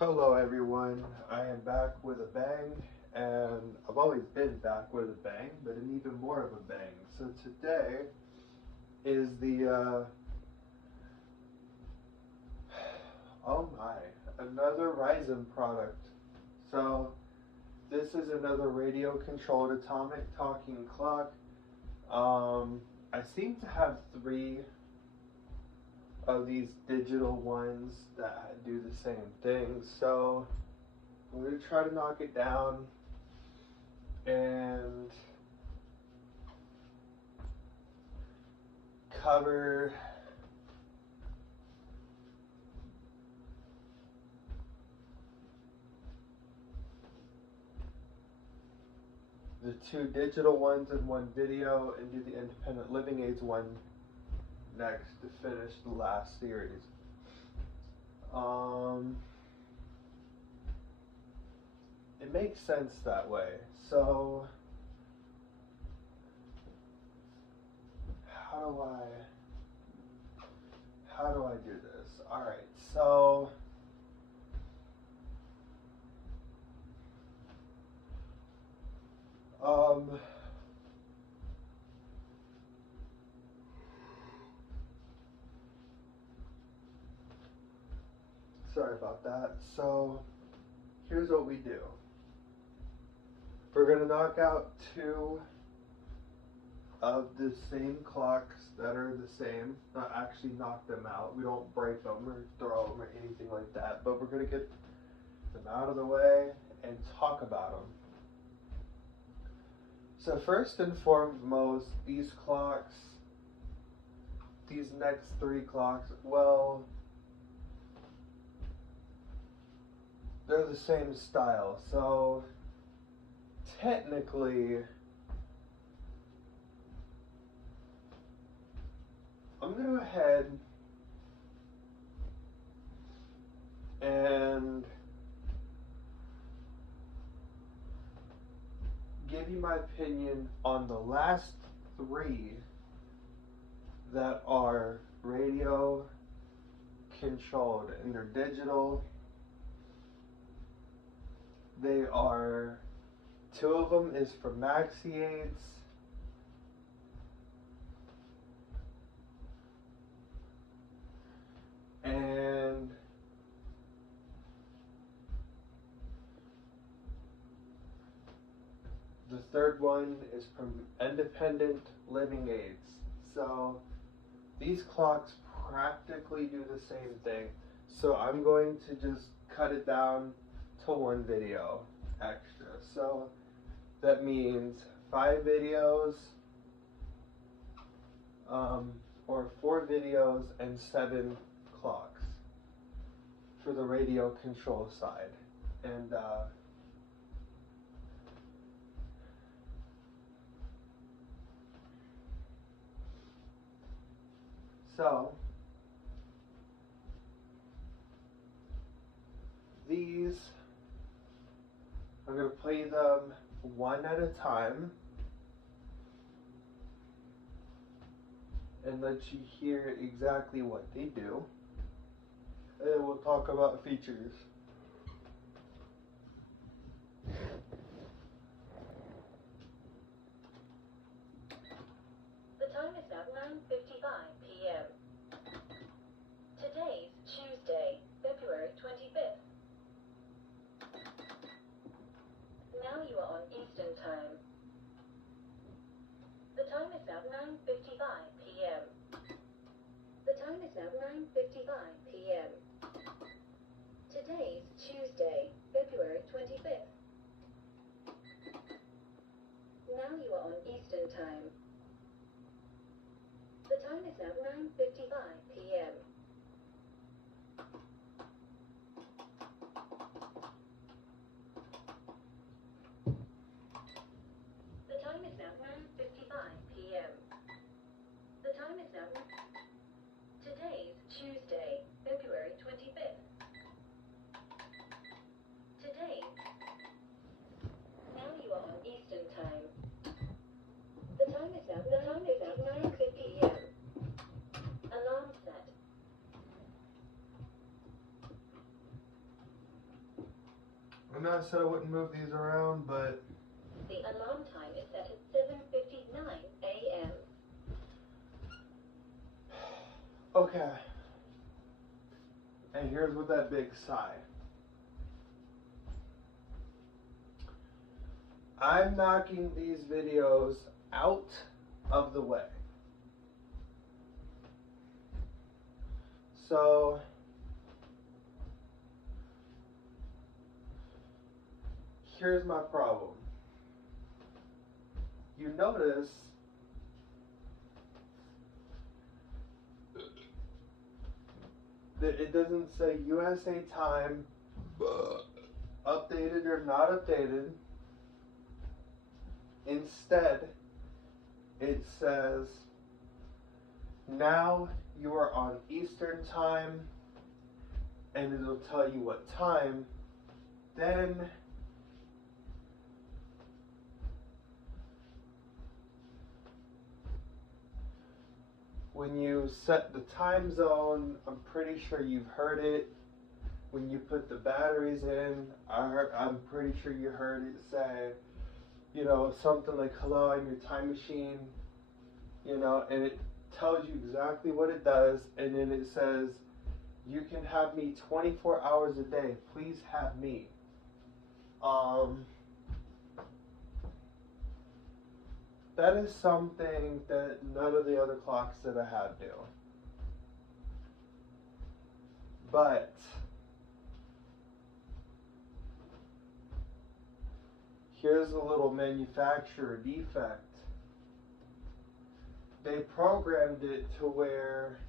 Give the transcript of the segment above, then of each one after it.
Hello everyone, I am back with a bang, and I've always been back with a bang, but an even more of a bang. So today is oh my, another Ryzen product. So this is another radio controlled atomic talking clock. I seem to have three of these digital ones that do the same thing. So I'm going to try to knock it down and cover the two digital ones in one video and do the independent living aids one next to finish the last series. It makes sense that way. So how do I do this? All right, so sorry about that. So here's what we do. We're gonna knock out two of the same clocks that are the same, not actually knock them out. We don't break them or throw them or anything like that, but we're gonna get them out of the way and talk about them. So first and foremost, these clocks, these next three clocks, well, they're the same style. So technically, I'm going to go ahead and give you my opinion on the last three that are radio controlled, and they're digital. They are, two of them is for Maxi Aids. And the third one is from Independent Living Aids. So these clocks practically do the same thing. So I'm going to just cut it down to one video extra. So that means 5 videos, or 4 videos and 7 clocks for the radio control side. And so these, I'm going to play them one at a time and let you hear exactly what they do, and then we'll talk about features. The time is now 9:55 p.m. Today's Tuesday, February 25th. Now you are on Eastern Time. The time is now 9:55 p.m. The time is now 9:55 p.m. Today's Tuesday, February 25th. Now you are on Eastern Time. The time is now 9:55 p.m. The time is now 9:55 p.m. The time is now. Today's Tuesday, February 25th. Today. Now you are on Eastern Time. The time is now 9:50 p.m. I know I said I wouldn't move these around, but The alarm time is set at 7:59 a.m. okay. And here's with that big sigh. I'm knocking these videos out of the way. So here's my problem. You notice that it doesn't say USA time, updated or not updated. Instead, it says, now you are on Eastern time, and it'll tell you what time. Then when you set the time zone, I'm pretty sure you've heard it. When you put the batteries in, I'm pretty sure you heard it say, you know, something like hello, I'm your time machine, you know, and it tells you exactly what it does, and then it says, you can have me 24 hours a day, please have me. That is something that none of the other clocks that I have do. But here's a little manufacturer defect. They programmed it to where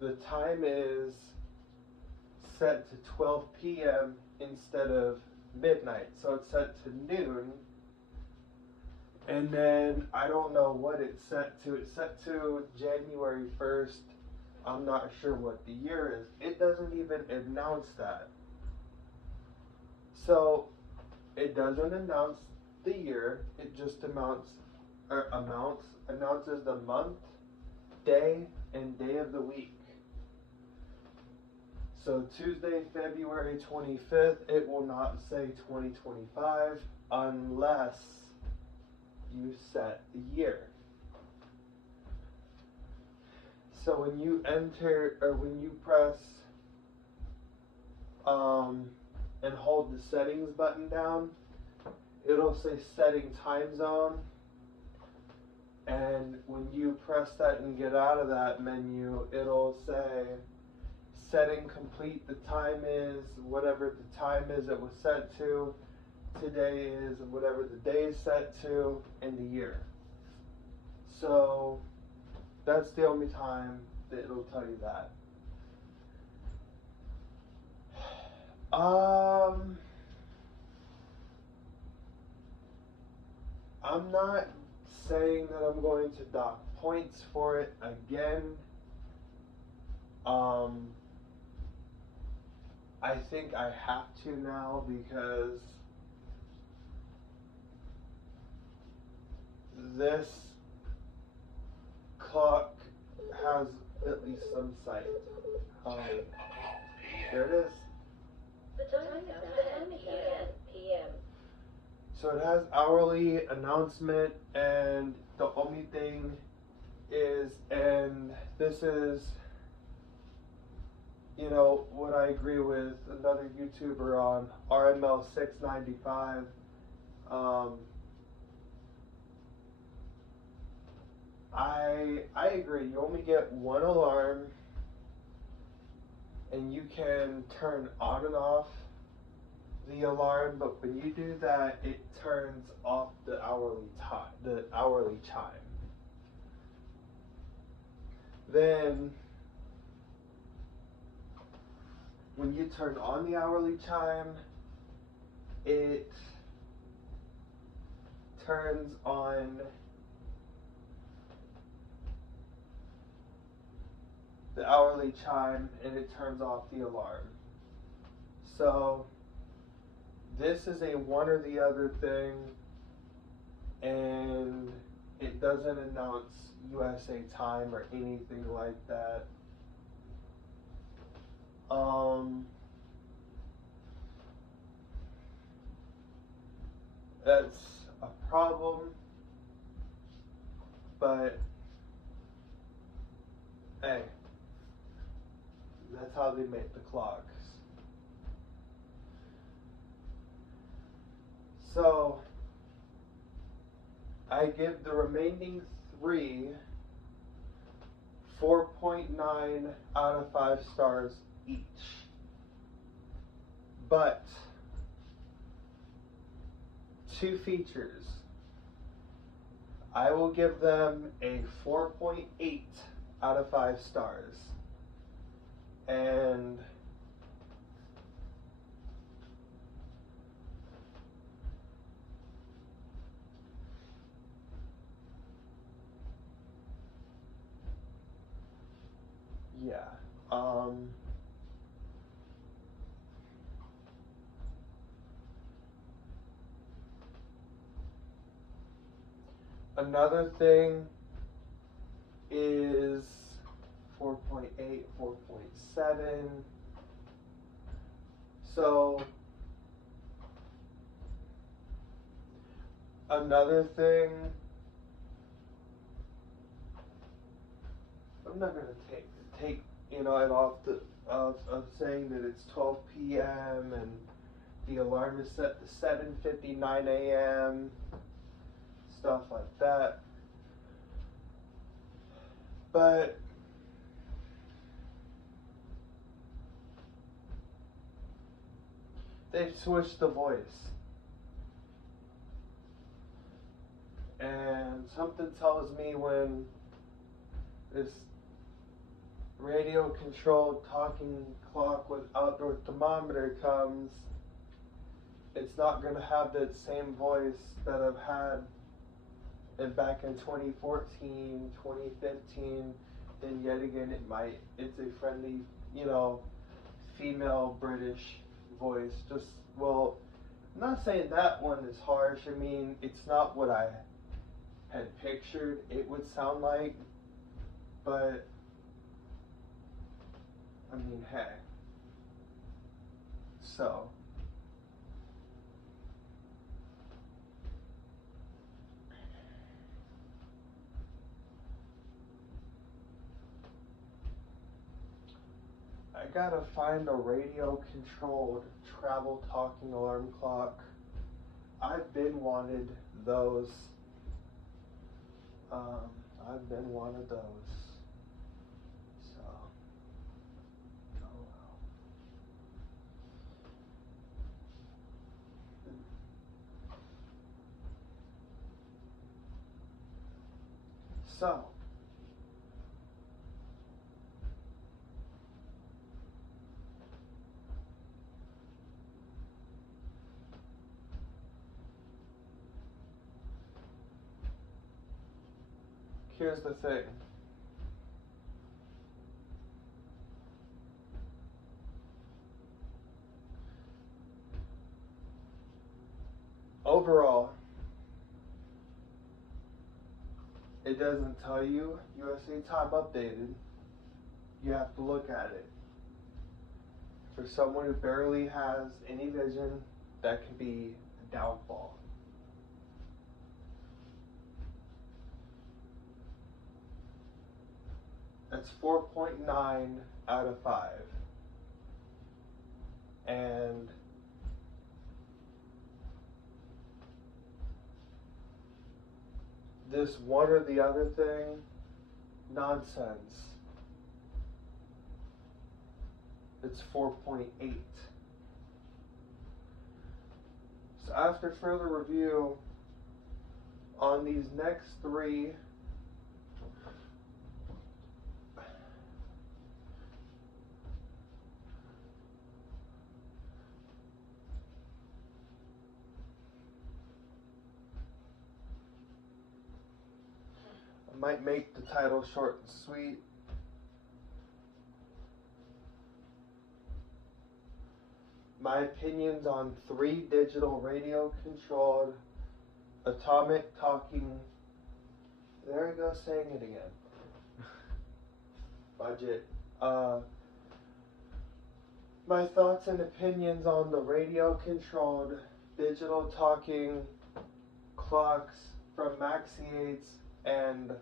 the time is set to 12 p.m. instead of midnight. So it's set to noon. And then I don't know what it's set to. It's set to January 1st. I'm not sure what the year is. It doesn't even announce that. So it doesn't announce the year. It just announces the month, day, and day of the week. So Tuesday, February 25th, it will not say 2025 unless you set the year. So when you enter, or when you press and hold the settings button down, it'll say setting time zone, and when you press that and get out of that menu, it'll say setting complete. The time is whatever the time is it was set to. Today is whatever the day is set to, and the year. So that's the only time that it'll tell you that. I'm not saying that I'm going to dock points for it again. I think I have to now because this clock has at least some sight. There it is. The time is now 10 p.m. So it has hourly announcement, and the only thing is, and this is, you know, what I agree with another YouTuber on RML 695. I agree. You only get one alarm, and you can turn on and off the alarm, but when you do that, it turns off the hourly chime. Then when you turn on the hourly chime, it turns on the hourly chime, and it turns off the alarm. So this is a one or the other thing, and it doesn't announce USA time or anything like that. that's a problem, but hey, that's how they make the clocks. So I give the remaining 3 4.9 out of 5 stars each. But 2 features, I will give them a 4.8 out of 5 stars. And yeah, another thing is 4.8, 4.7. So another thing, I'm not gonna take it off of saying that it's 12 p.m. and the alarm is set to 7:59 a.m. Stuff like that. But they've switched the voice. And something tells me when this radio controlled talking clock with outdoor thermometer comes, it's not going to have that same voice that I've had back in 2014, 2015, and yet again it's a friendly, female British voice. I'm not saying that one is harsh. I mean, it's not what I had pictured it would sound like, but I mean, hey. So I gotta find a radio controlled travel talking alarm clock. I've been wanted those. I've been wanted those. So, oh well. So, here's the thing. Overall, it doesn't tell you USA time updated. You have to look at it. For someone who barely has any vision, that can be a downfall. That's 4.9 out of 5. And this one or the other thing, nonsense. It's 4.8. So after further review on these next 3, I might make the title short and sweet. My opinions on 3 digital radio controlled atomic talking. There I go saying it again. Budget. My thoughts and opinions on the radio controlled digital talking clocks from Maxi Aids and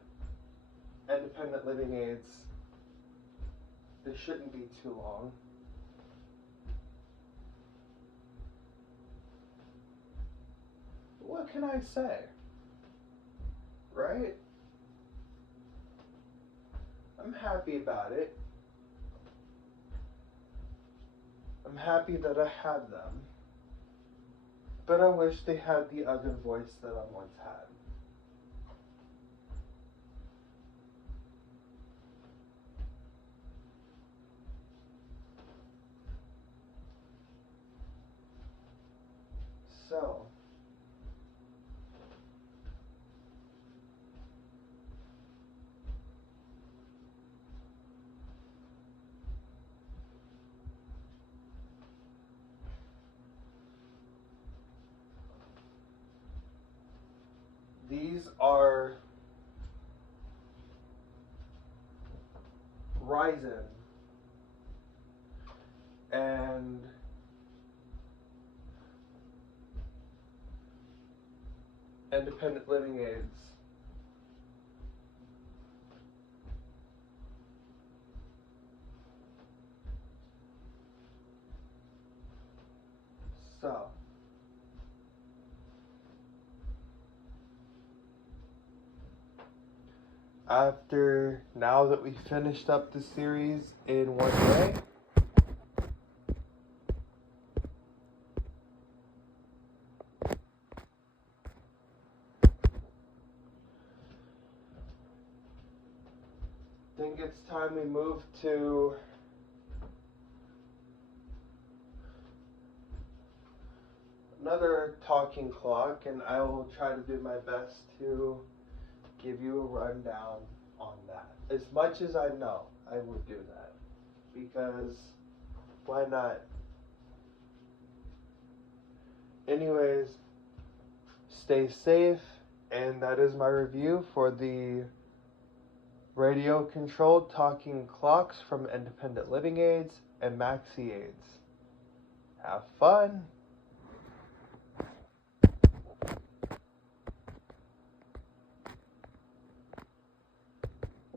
Independent Living Aids. This shouldn't be too long. What can I say? Right? I'm happy about it. I'm happy that I have them. But I wish they had the other voice that I once had. So, these are Ryzen and Independent Living Aids. So, now that we finished up the series in one day, I think it's time we move to another talking clock, and I will try to do my best to give you a rundown on that. As much as I know, I would do that. Because why not? Anyways, stay safe, and that is my review for the radio controlled talking clocks from Independent Living Aids and Maxi Aids. Have fun!